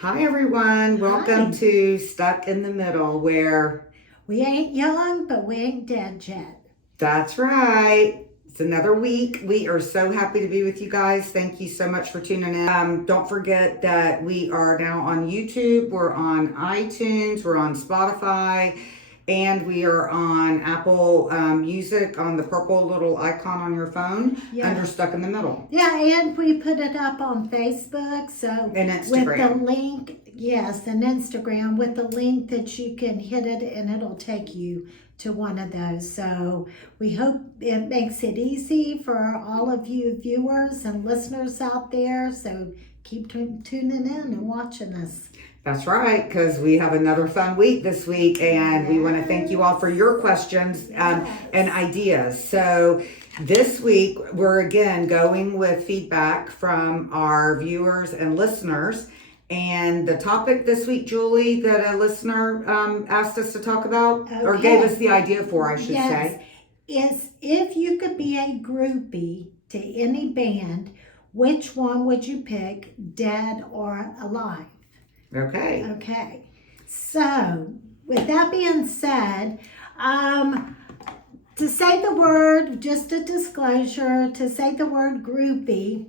Hi everyone, welcome Hi. to Stuck in the Middle where We ain't young, but we ain't dead yet. that's right. It's another week. We are so happy to be with you guys. Thank you so much for tuning in. Don't forget that we are now on YouTube, we're on iTunes, we're on Spotify, and we are on Apple Music on the purple little icon on your phone under Stuck in the Middle. Yeah, and we put it up on Facebook, so And Instagram. with the link, yes, and Instagram with the link that you can hit it and it'll take you to one of those. So we hope it makes it easy for all of you viewers and listeners out there. So keep tuning in and watching us. That's right, because we have another fun week this week, and we want to thank you all for your questions and ideas. So this week, we're again going with feedback from our viewers and listeners. And the topic this week, Julie, that a listener asked us to talk about, or gave us the idea for, I should say, is if you could be a groupie to any band, which one would you pick, dead or alive? Okay. So, with that being said, to say the word, just a disclosure, to say the word groupie,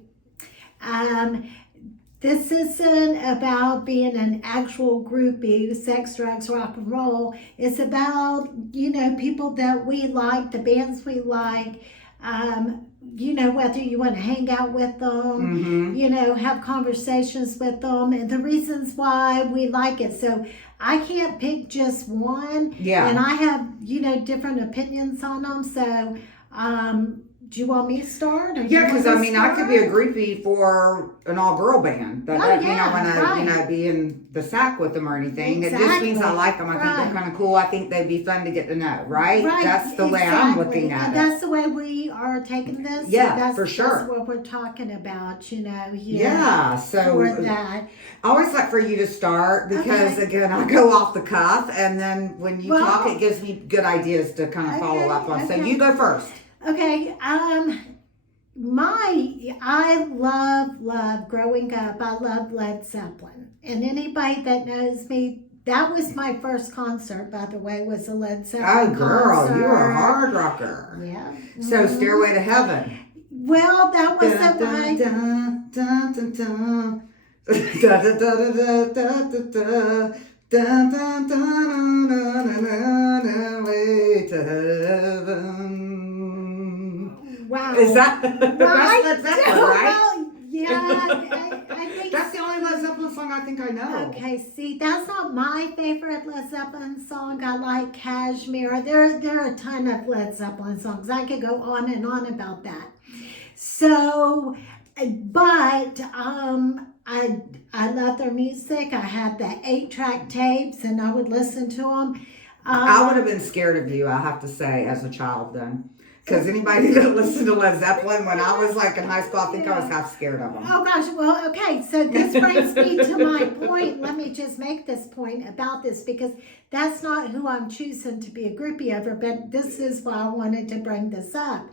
this isn't about being an actual groupie, sex, drugs, rock and roll. It's about, people that we like, the bands we like, whether you want to hang out with them, have conversations with them, and the reasons why we like it. So I can't pick just one. Yeah. And I have, different opinions on them. So, do you want me to start? Yeah, because I could be a groupie for an all-girl band. That doesn't mean I want to, be in the sack with them or anything. Exactly. It just means I like them. I think they're kind of cool. I think they'd be fun to get to know, right? That's the way I'm looking at it. That's the way we are taking this. Yeah, for sure. That's what we're talking about, so for that. I always like for you to start because, again, I go off the cuff, and then when you talk, it gives me good ideas to kind of follow up on. So you go first. Okay, I love growing up, I love Led Zeppelin. And anybody that knows me, that was my first concert, by the way, was a Led Zeppelin Oh, girl, concert. you were a hard rocker. Yeah. So, Stairway to Heaven. Well, that was way to heaven. Wow. Is that Led Zeppelin, right? Well, yeah, I think that's the only Led Zeppelin song I think I know. Okay, see, that's not my favorite Led Zeppelin song. I like Kashmir. There are a ton of Led Zeppelin songs. I could go on and on about that. So, but I love their music. I had the 8-track tapes, and I would listen to them. I would have been scared of you, I have to say, as a child then. Because anybody that listened to Led Zeppelin when I was in high school, I think I was half scared of them. Oh gosh, well, okay, so this brings me to my point. Let me just make this point about this because that's not who I'm choosing to be a groupie over, but this is why I wanted to bring this up.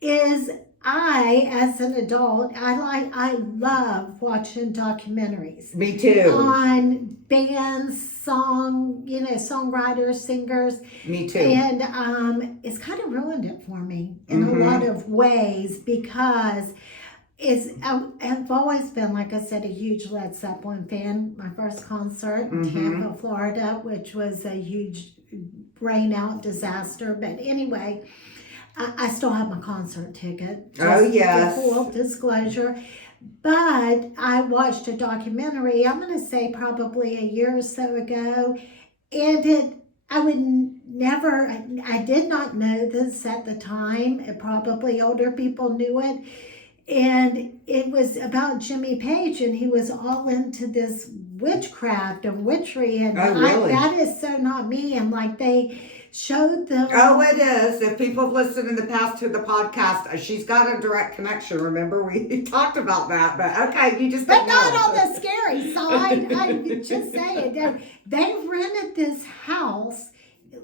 Is I, as an adult, I love watching documentaries. Me too. On bands, songwriters, singers. Me too. And it's kind of ruined it for me in a lot of ways because I've always been, like I said, a huge Led Zeppelin fan. My first concert in Tampa, Florida, which was a huge rain-out disaster. But anyway, I still have my concert ticket. Yes. Full disclosure. But I watched a documentary, I'm going to say probably a year or so ago, and I did not know this at the time. Probably older people knew it. And it was about Jimmy Page, and he was all into this witchcraft and witchery. And really? That is so not me. And they showed them. Oh, it is. If people have listened in the past to the podcast, she's got a direct connection. Remember, we talked about that. But okay, you just But not on the scary side. I just say it. They rented this house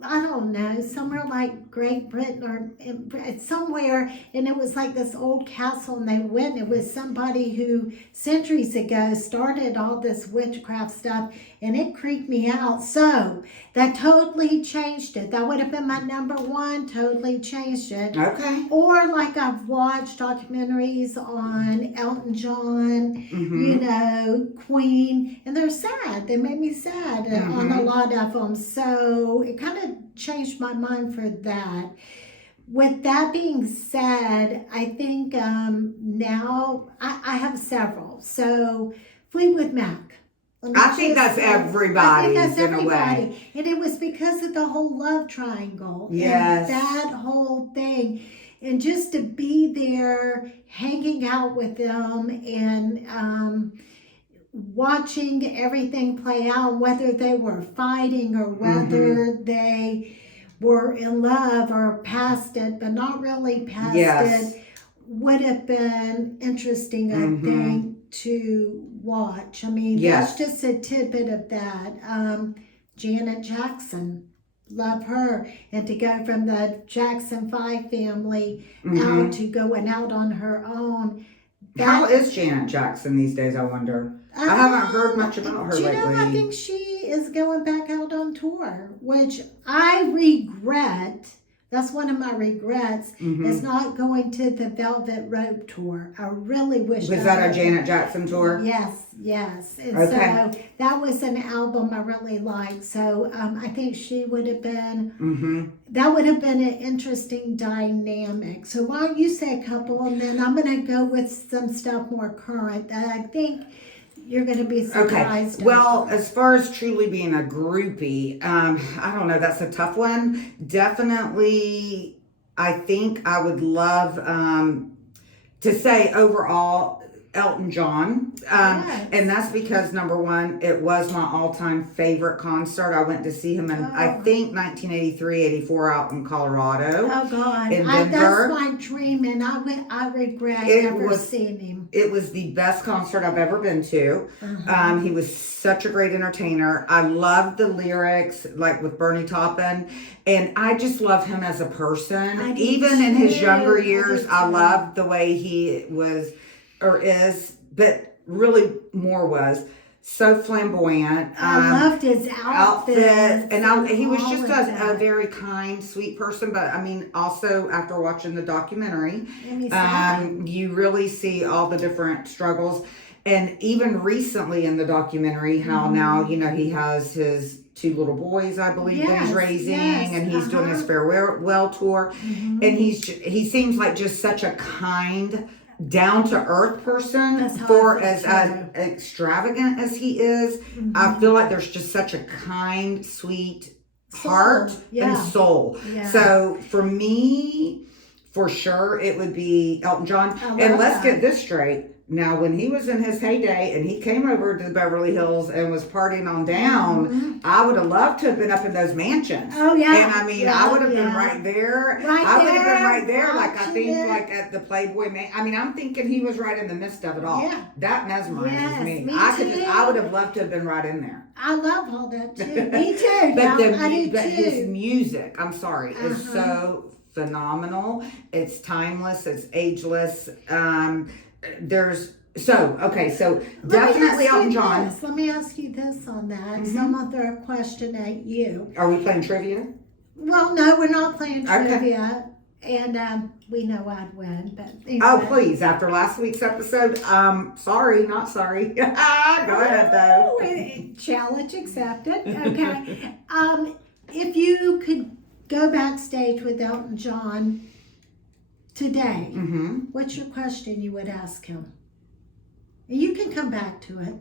I don't know, somewhere like Great Britain or somewhere, and it was like this old castle, and they went, it was somebody who centuries ago started all this witchcraft stuff, and it creeped me out. So that totally changed it. That would have been my number one, totally changed it. Okay. Or like I've watched documentaries on Elton John, Mm-hmm. you know, Queen, and they're sad. They made me sad on a lot of them. So it kind of changed my mind for that. With that being said, I think now I have several. So Fleetwood Mac. I think that's everybody's in a way. And it was because of the whole love triangle. Yes. And that whole thing. And just to be there, hanging out with them and watching everything play out, whether they were fighting or whether they were in love or past it, but not really past it, would have been interesting, I think, to watch. I mean, that's just a tidbit of that. Janet Jackson, love her. And to go from the Jackson 5 family out to going out on her own. How is Janet Jackson these days, I wonder? I haven't heard much about her lately. You know, I think she is going back out on tour, which I regret. That's one of my regrets, is not going to the Velvet Rope tour. I really wish Was that a Janet Jackson tour? Yes. And so that was an album I really liked. So I think she would have been, that would have been an interesting dynamic. So why don't you say a couple, and then I'm going to go with some stuff more current that I think you're going to be surprised. Okay. Well, as far as truly being a groupie, I don't know. That's a tough one. Definitely, I think I would love to say overall Elton John. And that's because, number one, it was my all-time favorite concert. I went to see him in, I think, 1983, 84 out in Colorado. Oh, God. In Denver. That's my dream, and I regret never seeing him. It was the best concert I've ever been to. He was such a great entertainer. I loved the lyrics, like with Bernie Taupin, and I just love him as a person. Even in his younger years, I loved the way he was or is, but really more was so flamboyant. I loved his outfit. And he was just a very kind, sweet person. But I mean, also after watching the documentary, you really see all the different struggles. And even recently in the documentary, how now, you know, he has his 2 little boys, I believe, that he's raising, and he's doing his farewell tour. And he seems like just such a kind, down-to-earth person. For as extravagant as he is. I feel like there's just such a kind, sweet heart and soul. So for me, for sure, it would be Elton John. And let's get this straight. Now, when he was in his heyday and he came over to the Beverly Hills and was partying on down, I would have loved to have been up in those mansions. Oh, yeah. And I mean, I would have been right there. I would have been right there, like I think, like at the Playboy Man. I mean, I'm thinking he was right in the midst of it all. Yeah. That mesmerizes me. Me I would have loved to have been right in there. I love all that too. Me too. But his music, I'm sorry, is so phenomenal. It's timeless. It's ageless. So definitely Elton John. Let me ask you this on that. So I'm going to throw a question at you. Are we playing trivia? Well, no, we're not playing trivia. And we know I'd win. But anyway. Oh, please. After last week's episode, sorry, not sorry. Go ahead, though. Challenge accepted. Okay. If you could go backstage with Elton John today, what's your question you would ask him? You can come back to it.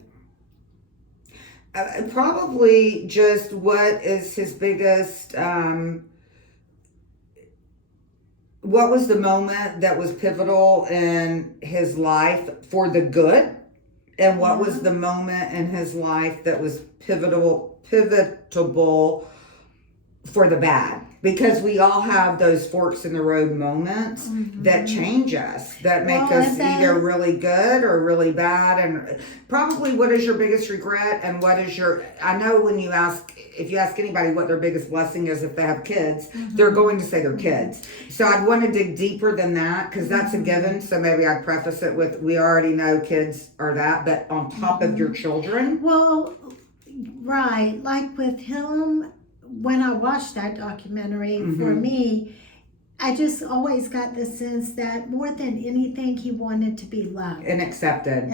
Probably just what is his biggest, what was the moment that was pivotal in his life for the good? And what was the moment in his life that was pivotal for the bad, because we all have those forks in the road moments that change us, that make us either really good or really bad. And probably, what is your biggest regret, and what is your, I know when you ask, if you ask anybody what their biggest blessing is if they have kids, they're going to say their kids. So I'd want to dig deeper than that, because that's a given. So maybe I'd preface it with, we already know kids are that, but on top of your children. Well, right, like with him, when I watched that documentary, for me, I just always got the sense that more than anything, he wanted to be loved. And accepted.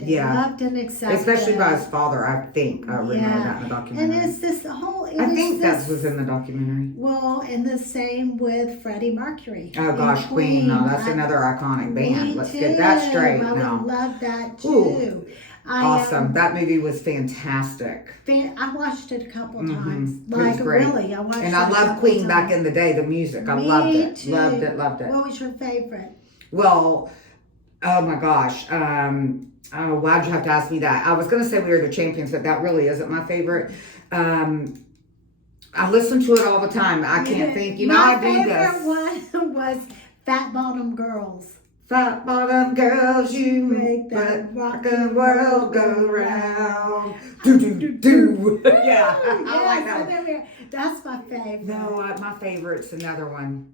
Yeah. Loved and accepted. Especially by his father, I think. I remember that in the documentary. And it's this whole... I think that was in the documentary. Well, and the same with Freddie Mercury. Oh gosh, Queen. No, that's another iconic band. Let's get that straight now. I love that too. Ooh. Awesome. That movie was fantastic. I watched it a couple times. It was great. Really, I watched it. And I loved Queen back in the day, the music. I loved it. Too. Loved it. Loved it. What was your favorite? Well, oh my gosh. Oh, why'd you have to ask me that? I was going to say We Are the Champions, but that really isn't my favorite. I listen to it all the time. I can't think. You know, I do this. My favorite one was Fat Bottom Girls. Fat bottom girls, you make that rockin' world go round. Do do do. Yeah, I like that one. That's my favorite. No, my favorite's another one.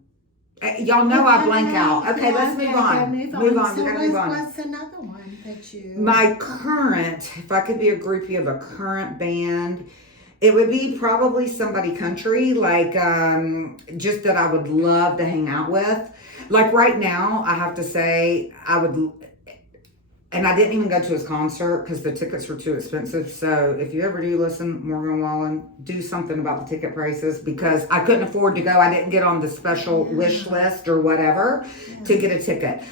Y'all know I blank out. Okay, let's move on. Move on. So We gotta move on. What's another one that you? My current, if I could be a groupie of a current band, it would be probably somebody country, like just that I would love to hang out with. Like right now, I have to say, I would, and I didn't even go to his concert because the tickets were too expensive. So if you ever do listen, Morgan Wallen, do something about the ticket prices, because I couldn't afford to go. I didn't get on the special wish list or whatever to get a ticket.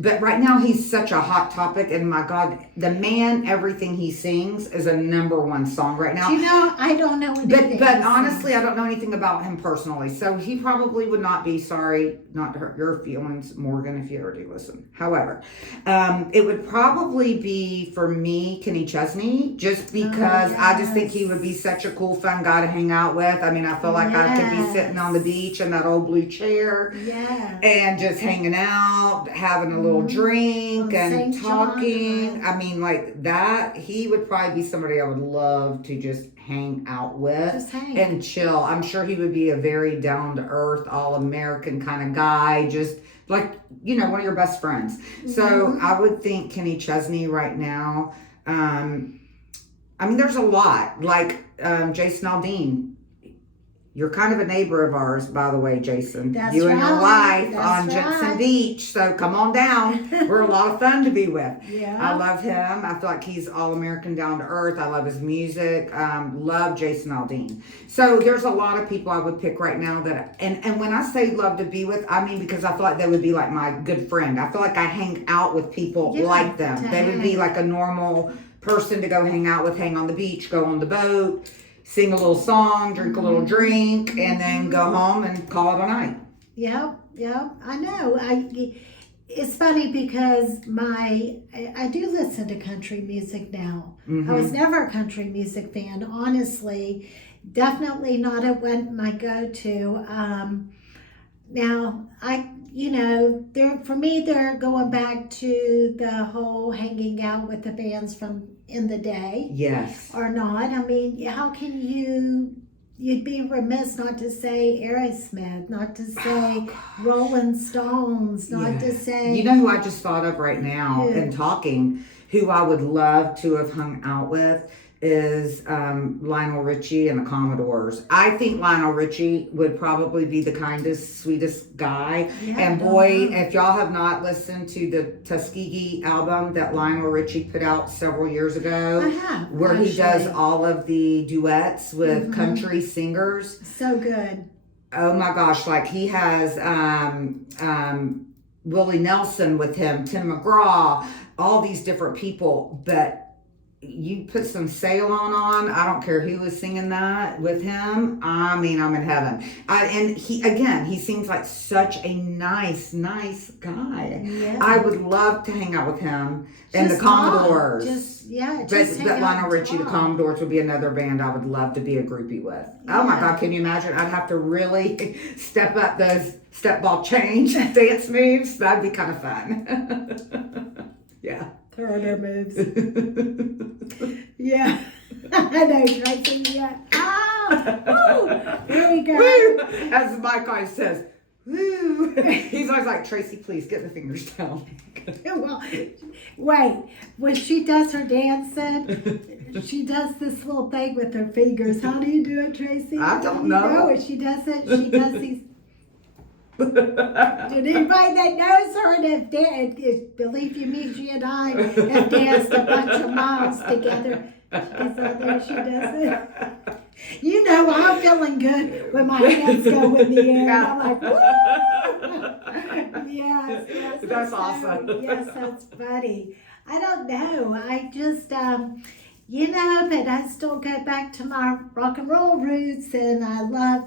But right now he's such a hot topic, and my God, the man, everything he sings is a #1 song right now. You know, I don't know anything. But honestly, I don't know anything about him personally. So he probably would not be, sorry, not to hurt your feelings, Morgan, if you ever do listen. However, it would probably be, for me, Kenny Chesney, just because I just think he would be such a cool, fun guy to hang out with. I mean, I feel like I could be sitting on the beach in that old blue chair and just hanging out, having a little drink and talking. I mean, like that, he would probably be somebody I would love to just hang out with and chill. I'm sure he would be a very down-to-earth, all-American kind of guy, just like, you know, one of your best friends. So I would think Kenny Chesney right now. I mean, there's a lot, like Jason Aldean. You're kind of a neighbor of ours, by the way, Jason. That's you and your wife That's on Jensen Beach. So come on down. We're a lot of fun to be with. I love him. I feel like he's all American, down to earth. I love his music. Love Jason Aldean. So there's a lot of people I would pick right now that, and when I say love to be with, I mean because I feel like they would be like my good friend. I feel like I hang out with people like them. They would be like a normal person to go hang out with, hang on the beach, go on the boat, sing a little song, drink a little drink, and then go home and call it a night. Yep, I know. It's funny because I do listen to country music now. I was never a country music fan, honestly. Definitely not my go-to. Now, for me, they're going back to the whole hanging out with the bands from in the day. Yes. Or not. I mean, how can you'd be remiss not to say Aerosmith, not to say Rolling Stones, not to say... You know who I just thought of right now in talking, who I would love to have hung out with, is Lionel Richie and the Commodores. I think Lionel Richie would probably be the kindest, sweetest guy. And boy, if y'all have not listened to the Tuskegee album that Lionel Richie put out several years ago, where he does all of the duets with country singers. So good. Oh my gosh, like he has Willie Nelson with him, Tim McGraw, all these different people, but you put some Sail On. I don't care who was singing that with him. I mean, I'm in heaven. And he seems like such a nice guy. Yeah. I would love to hang out with him and the Just Commodores. But Lionel Richie, the Commodores would be another band I would love to be a groupie with. Oh my God, can you imagine? I'd have to really step up those step ball change dance moves. That'd be kind of fun. Yeah. Turner moves. Yeah. I know, Tracy. Yeah. Oh, there we go. Woo! As Mike always says, woo. He's always like, Tracy, please get the fingers down. Well, wait. When she does her dancing, she does this little thing with her fingers. How do you do it, Tracy? I don't know. You know, when she does it, she does these. Did anybody that knows her and believe you me, she and I have danced a bunch of miles together. She's out there, she does it. You know, I'm feeling good when my hands go in the air. Yeah. I'm like, woo! Yes, that's awesome. Yes, that's funny. I don't know. I just, but I still go back to my rock and roll roots, and I love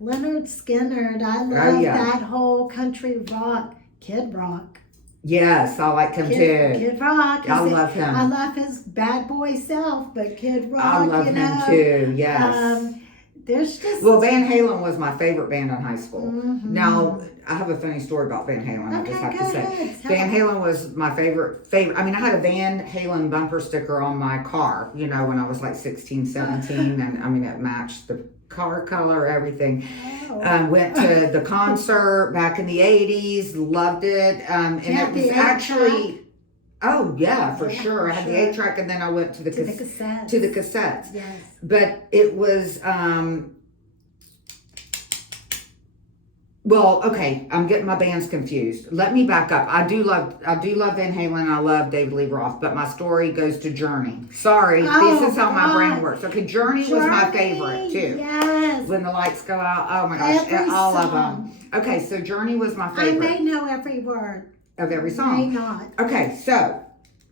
Leonard Skinner. I love that whole country rock, Kid Rock. Yes, I like him too. Kid Rock. I love him. I love his bad boy self, but Kid Rock, I love him too, yes. There's just... Well, Van Halen was my favorite band in high school. Mm-hmm. Now, I have a funny story about Van Halen, I just have to say. Van Halen was my favorite. I mean, I had a Van Halen bumper sticker on my car, when I was like 16, 17, and I mean, it matched the car color, everything. Went to the concert back in the 80s, loved it. And it was actually, oh yeah, for sure. I had the 8-track, and then I went to the cassettes. Yes. But it was, well, okay, I'm getting my bands confused. Let me back up. I do love Van Halen. I love David Lee Roth, but my story goes to Journey. Sorry, this is how my brain works. Okay, Journey was my favorite too. Yes. When the lights go out, oh my gosh, all of them. Okay, so Journey was my favorite. I may know every word of every song. May not. Okay, so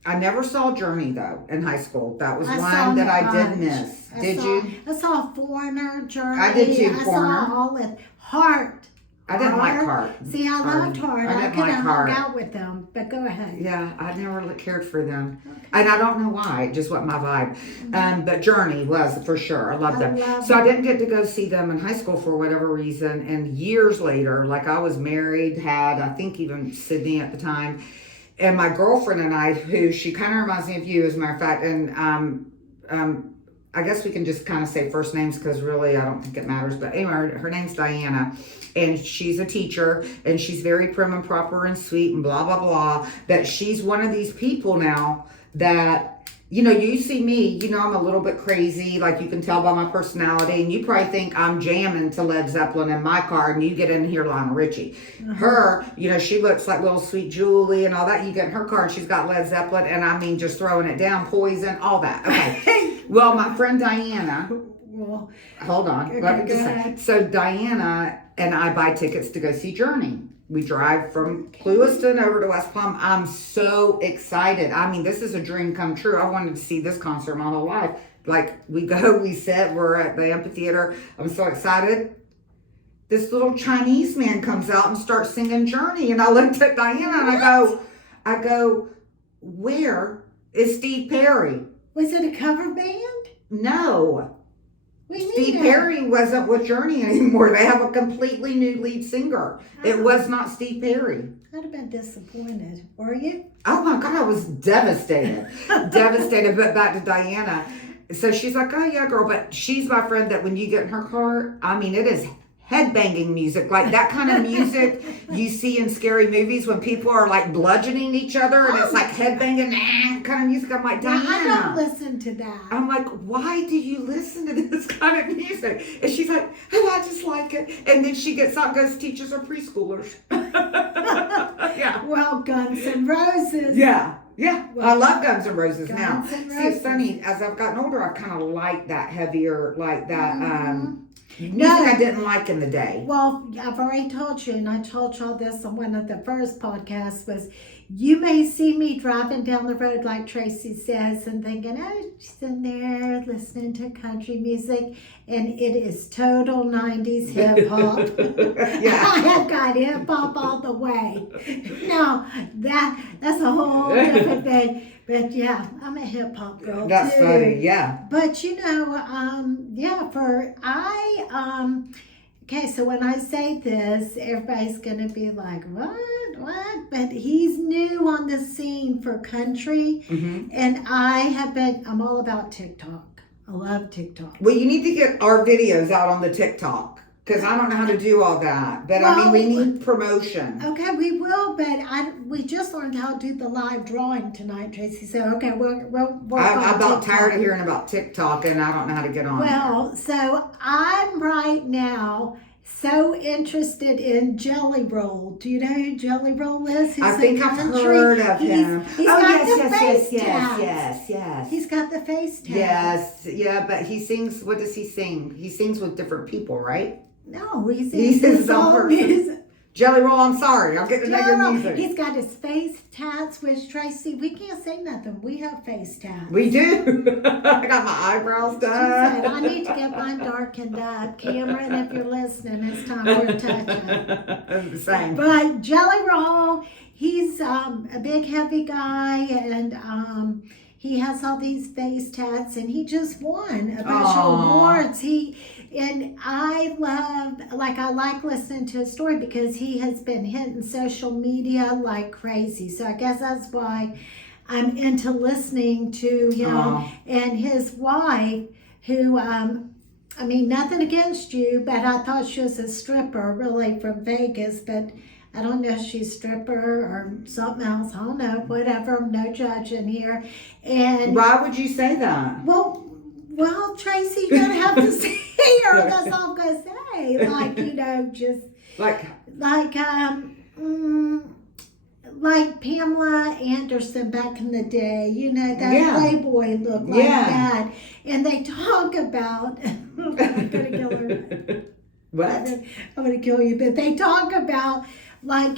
I never saw Journey though in high school. That was one that I did miss. Did you? I saw Foreigner, Journey. I did too. Foreigner. I saw all of Heart. I didn't like Heart. See, I loved Heart. I could have hung out with them, but go ahead. Yeah, I never cared for them. Okay. And I don't know why, it just wasn't my vibe. Mm-hmm. But Journey was, for sure. I loved them. So I didn't get to go see them in high school for whatever reason. And years later, like I was married, had, I think even Sydney at the time. And my girlfriend and I, who she kind of reminds me of you, as a matter of fact, and I guess we can just kind of say first names because really I don't think it matters. But anyway, her name's Diana, and she's a teacher, and she's very prim and proper and sweet and blah, blah, blah. But she's one of these people now that, you see me, I'm a little bit crazy, like you can tell by my personality, and you probably think I'm jamming to Led Zeppelin in my car, and you get in here Lionel Richie. Uh-huh. Her, she looks like little sweet Julie and all that. You get in her car, and she's got Led Zeppelin, and I mean, just throwing it down, Poison, all that. Okay. Well, my friend Diana, hold on. Let me just say. So Diana and I buy tickets to go see Journey. We drive from Lewiston over to West Palm. I'm so excited. I mean, this is a dream come true. I wanted to see this concert my whole life. Like, we go, we sit, we're at the amphitheater. I'm so excited. This little Chinese man comes out and starts singing Journey. And I looked at Diana and I go, where is Steve Perry? Was it a cover band? No. Steve Perry wasn't with Journey anymore. They have a completely new lead singer. It was not Steve Perry. I'd have been disappointed. Were you? Oh my God, I was devastated. Devastated. But back to Diana. So she's like, oh yeah, girl. But she's my friend that when you get in her car, I mean, it is headbanging music, like that kind of music you see in scary movies when people are like bludgeoning each other and it's like headbanging kind of music. I'm like, Diana, I don't listen to that. I'm like, why do you listen to this kind of music? And she's like, oh, I just like it. And then she gets out and goes, teachers are preschoolers. Yeah. Well, Guns N' Roses. Yeah. Yeah, well, I love Guns N' Roses now. See, it's funny, as I've gotten older, I kind of like that heavier, like that, Music I didn't like in the day. Well, I've already told you, and I told y'all this on one of the first podcasts, was you may see me driving down the road like Tracy says and thinking, oh, she's in there listening to country music, and it is total 90s hip-hop. I have got hip-hop all the way. Now, that's a whole different thing. But yeah, I'm a hip-hop girl That's too. funny, yeah. But okay, so when I say this, everybody's gonna be like, what? But he's new on the scene for country, and I'm all about TikTok. I love TikTok. Well, you need to get our videos out on the TikTok, because I don't know how to do all that. But we need promotion. Okay, we will, but we just learned how to do the live drawing tonight, Tracy. So, okay, we'll I'm about tired of hearing about TikTok, and I don't know how to get on. Well, so I'm right now so interested in Jelly Roll. Do you know who Jelly Roll is? I think I've heard of him. He's got the face yes. He's got the face tat. Yes, yeah, but he sings, what does he sing? He sings with different people, right? No, he sings his own person. Music. Jelly Roll, I'm sorry. I'll get to know your music. He's got his face tats, which Tracy, we can't say nothing. We have face tats. We do. I got my eyebrows done. She said, I need to get mine darkened up. Cameron, if you're listening, it's time for a touch-up. Same. But Jelly Roll, he's a big, heavy guy, and he has all these face tats, and he just won a bunch of awards. I like listening to his story because he has been hitting social media like crazy. So I guess that's why I'm into listening to him. And his wife, who, nothing against you, but I thought she was a stripper really from Vegas, but I don't know if she's a stripper or something else. I don't know, whatever, no judging here. And why would you say that? Well, Tracy, you're gonna have to see her. That's all I'm gonna say. Just like Pamela Anderson back in the day. That Playboy look like that. And they talk about. I'm gonna kill her. What? I'm gonna kill you. But they talk about I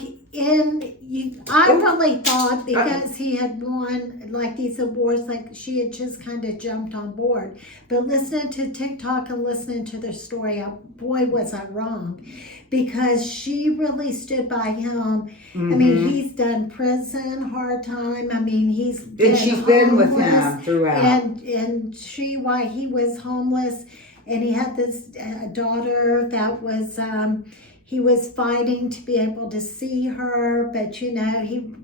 really thought because he had won these awards, she had just kind of jumped on board. But listening to TikTok and listening to their story, boy, was I wrong. Because she really stood by him. He's done prison, hard time. she's been with him throughout. And while he was homeless, and he had this daughter that was, he was fighting to be able to see her, but he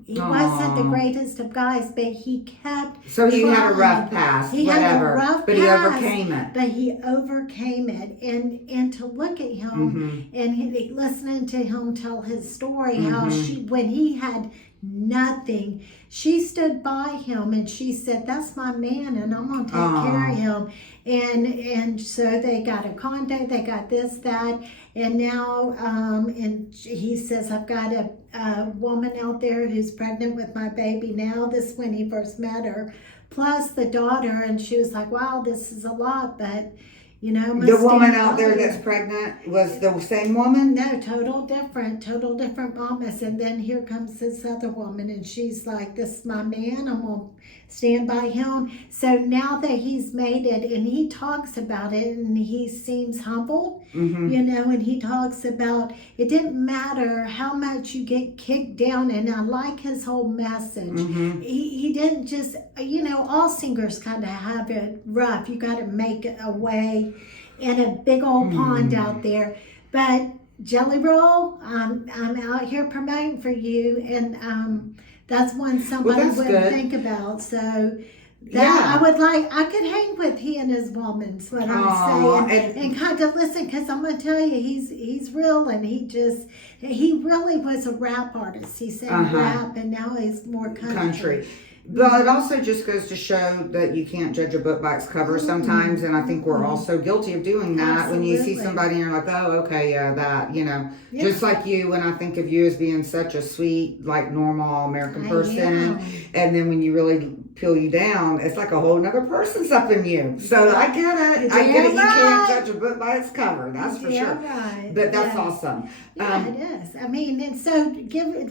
wasn't the greatest of guys, but he kept So he trying. had a rough past, He had a rough but past, he overcame it. But he overcame it, and to look at him and listening to him tell his story, how when he had nothing, she stood by him and she said, that's my man and I'm gonna take care of him. And so they got a condo, they got this, that, and now and he says, I've got a woman out there who's pregnant with my baby now. This is when he first met her, plus the daughter, and she was like, wow, this is a lot, but the woman out there that's pregnant was the same woman? No, total different mamas. And then here comes this other woman, and she's like, this is my man, I'm gonna stand by him. So now that he's made it, and he talks about it, and he seems humbled, and he talks about it didn't matter how much you get kicked down, and I like his whole message. He didn't just, all singers kind of have it rough. You got to make a way in a big old pond out there. But Jelly Roll, I'm out here promoting for you, and that's one somebody wouldn't think about. So I could hang with he and his woman's what I'm saying, and kind of listen, because I'm gonna tell you, he's real, and he really was a rap artist. He sang rap, and now he's more country. But it also just goes to show that you can't judge a book by its cover sometimes, and I think we're also guilty of doing that. When you see somebody and you're like, oh, okay, yeah, that, just like you, when I think of you as being such a sweet, like normal American person, and then when you really peel you down, it's like a whole nother person's up in you. So I get it. I get it. You can't judge a book by its cover. That's for sure. Right. But that's awesome. Yeah, it is. I mean, and so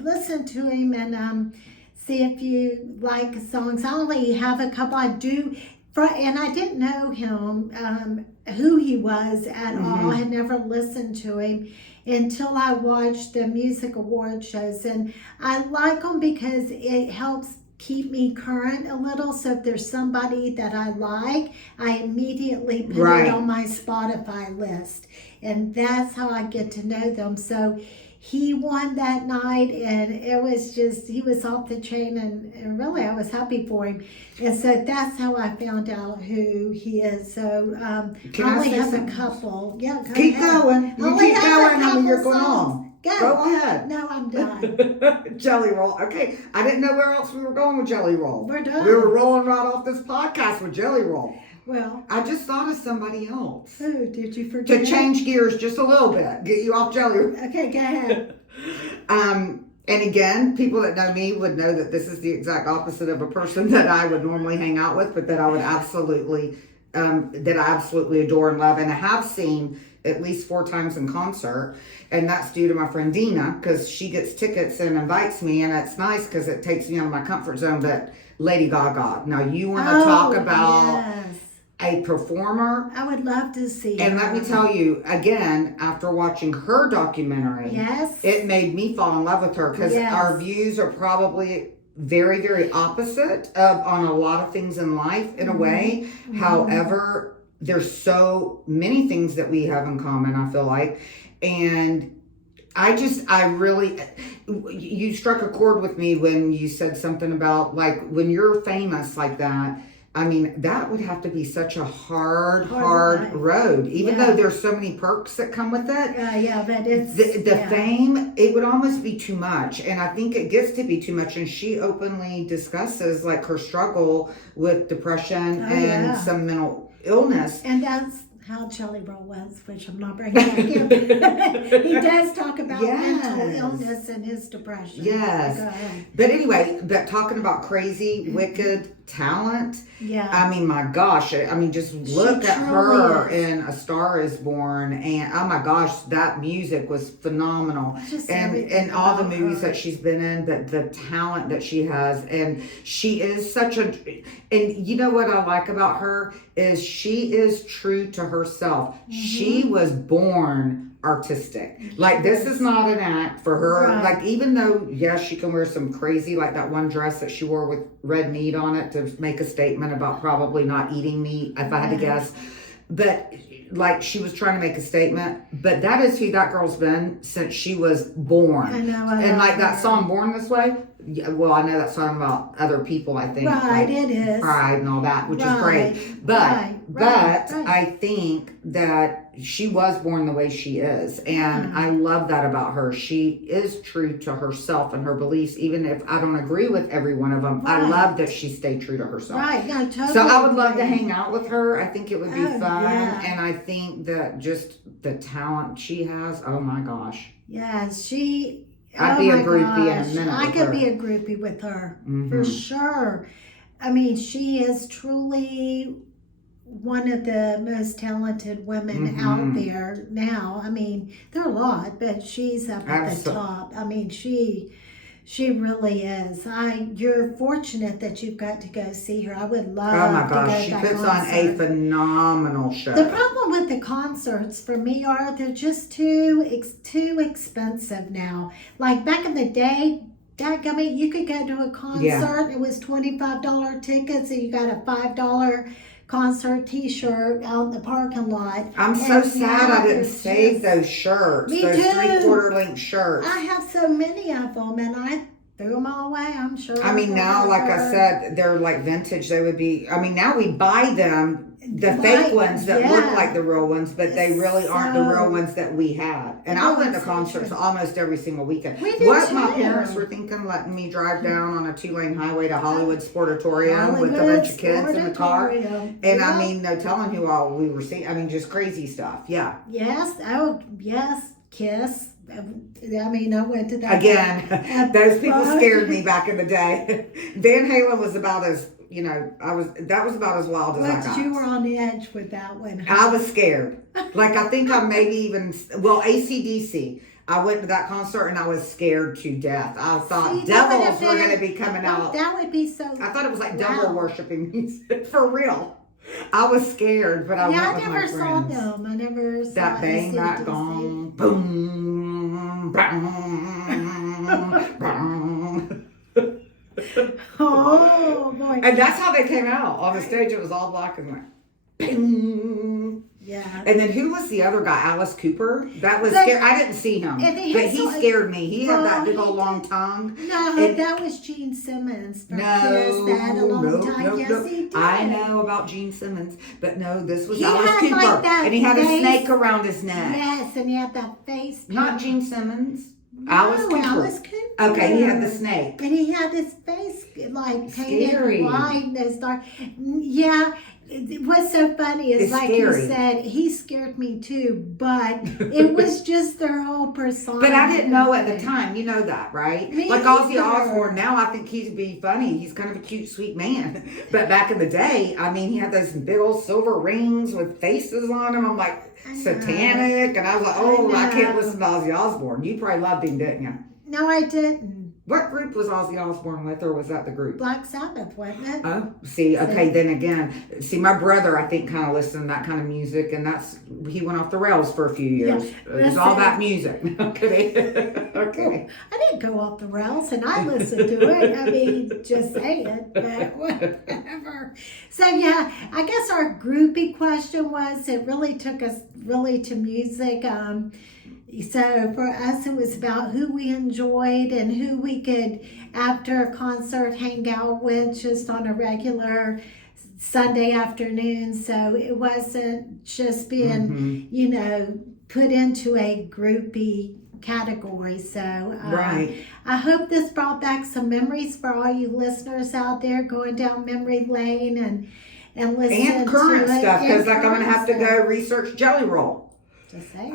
listen to him and see if you like songs. I only have a couple. I do, and I didn't know him, who he was at all. I had never listened to him until I watched the music award shows, and I like them because it helps keep me current a little. So if there's somebody that I like, I immediately put it on my Spotify list, and that's how I get to know them. So he won that night, and it was just, he was off the chain, and really I was happy for him. And so that's how I found out who he is. So I only have a couple. Yeah, keep going. You keep going. I mean, you're going on. Go ahead. No, I'm done. Jelly Roll. Okay. I didn't know where else we were going with Jelly Roll. We're done. We were rolling right off this podcast with Jelly Roll. Well, I just thought of somebody else. Who did you forget? To change gears just a little bit, get you off Jelly Roll. Okay, go ahead. And again, people that know me would know that this is the exact opposite of a person that I would normally hang out with, but that I would absolutely, adore and love, and I have seen at least 4 times in concert, and that's due to my friend Dina, because she gets tickets and invites me, and it's nice because it takes me out of my comfort zone. But Lady Gaga, now you want to talk about a performer? I would love to see her. And let me tell you, again, after watching her documentary, it made me fall in love with her, because our views are probably very, very opposite on a lot of things in life in a way. However, there's so many things that we have in common, I feel like. And you struck a chord with me when you said something about, like, when you're famous like that, I mean, that would have to be such a hard road, even though there's so many perks that come with it. But it's the fame, it would almost be too much. And I think it gets to be too much. And she openly discusses, like, her struggle with depression and some mental illness. And that's how Jelly Roll was, which I'm not bringing back in. He does talk about mental illness and his depression. Yes. But anyway, talking about crazy, wicked talent. I mean, my gosh. I mean, just look at her in A Star Is Born, and oh my gosh, that music was phenomenal. And all the movies that she's been in, the talent that she has, and she is and you know what I like about her is she is true to herself. She was born artistic. Like, this is not an act for her. Like, even though, yes, she can wear some crazy, like that one dress that she wore with red meat on it to make a statement about probably not eating meat, if I had to guess. But, like, she was trying to make a statement. But that is who that girl's been since she was born. I know. And, like, that song, Born This Way, well, I know that song about other people, I think. Right, like it is. Pride and all that, which is great. But I think that she was born the way she is. And I love that about her. She is true to herself and her beliefs, even if I don't agree with every one of them. I love that she stayed true to herself. Totally. So I would love to hang out with her. I think it would be fun. And I think that just the talent she has, oh my gosh. I'd be a groupie in a minute. I could be a groupie with her, for sure. I mean, she is truly one of the most talented women out there now. I mean, there are a lot, but she's up at the top. I mean, she really is. You're fortunate that you've got to go see her. I would love to go to that she puts on a phenomenal show. The problem with the concerts for me are they're just too expensive now. Like back in the day, you could go to a concert. It was $25 tickets, and you got a $5 concert t-shirt out in the parking lot. I'm so sad I didn't save those shirts. Me those too. 3/4 length shirts. I have so many of them, and threw them all away, I'm sure. I mean, now, like I said, they're like vintage. They would be, I mean, now we buy them, the fake ones that look like the real ones, but they really aren't the real ones that we had. And I went to concerts almost every single weekend. What my parents were thinking, letting me drive down on a 2-lane highway to Hollywood Sportatorium with a bunch of kids in the car. And I mean, no telling who all we were seeing. I mean, just crazy stuff. Yeah. Yes. Oh, yes. Kiss. I mean, I went to that. Again, those people scared me back in the day. Van Halen was about as, you know, that was about as wild as I got. You were on the edge with that one. I was scared. Like, I think I maybe even, well, AC/DC. I went to that concert and I was scared to death. I thought devils were going to be coming out. That would be so. I thought it was like devil worshiping music for real. I was scared, but I went with my friends. Yeah, I never saw them. I never saw that bang, that gong, boom, boom, boom. Oh boy! And that's how they came out on the stage. It was all black and white. Bing. Yeah. And then who was the other guy? Alice Cooper. That was scary. I didn't see him, but he scared me. He had that big old long tongue. No, that was Gene Simmons. From Kiss, that a long time. Yes, he did. I know about Gene Simmons, but no, this was Alice Cooper, and he had a snake around his neck. Yes, and he had that face. Not Gene Simmons. No, Alice Cooper. Alice Cooper. Okay, he had the snake. And he had his face like painted white and dark. Yeah. What's so funny is, like you said, he scared me too, but it was just their whole persona. But I didn't know at the time. You know that, right? Like Ozzy Osbourne, now I think he'd be funny. He's kind of a cute, sweet man. But back in the day, I mean, he had those big old silver rings with faces on them. I'm like, satanic. And I was like, oh, I can't listen to Ozzy Osbourne. You probably loved him, didn't you? No, I didn't. What group was Ozzy Osbourne with, or was that the group? Black Sabbath, wasn't it? Oh, see, okay, then again, my brother, I think, kind of listened to that kind of music, and he went off the rails for a few years. Yeah, it was all that music. Okay. I didn't go off the rails, and I listened to it. I mean, just saying, but whatever. So, yeah, I guess our groupie question was, it really took us to music. So for us, it was about who we enjoyed and who we could, after a concert, hang out with just on a regular Sunday afternoon. So it wasn't just being, you know, put into a groupie category. So I hope this brought back some memories for all you listeners out there going down memory lane and listening and current to stuff, because like I'm going to have to go research Jelly Roll.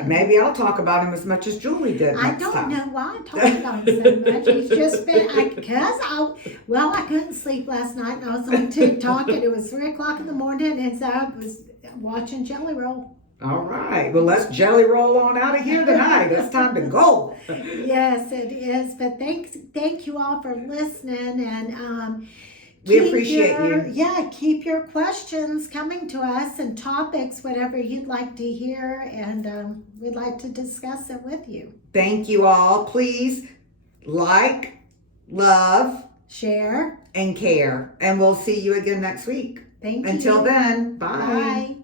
Maybe I'll talk about him as much as Julie did next time. I don't know why I talk about him so much. He's just been, I couldn't sleep last night, and I was on TikTok, and it was 3 o'clock in the morning, and so I was watching Jelly Roll. All right. Well, let's Jelly Roll on out of here tonight. It's time to go. Yes, it is. But thank you all for listening, and we appreciate you. Yeah, keep your questions coming to us and topics, whatever you'd like to hear, and we'd like to discuss it with you. Thank you all. Please like, love, share, and care. And we'll see you again next week. Thank you. Until then, bye. Bye.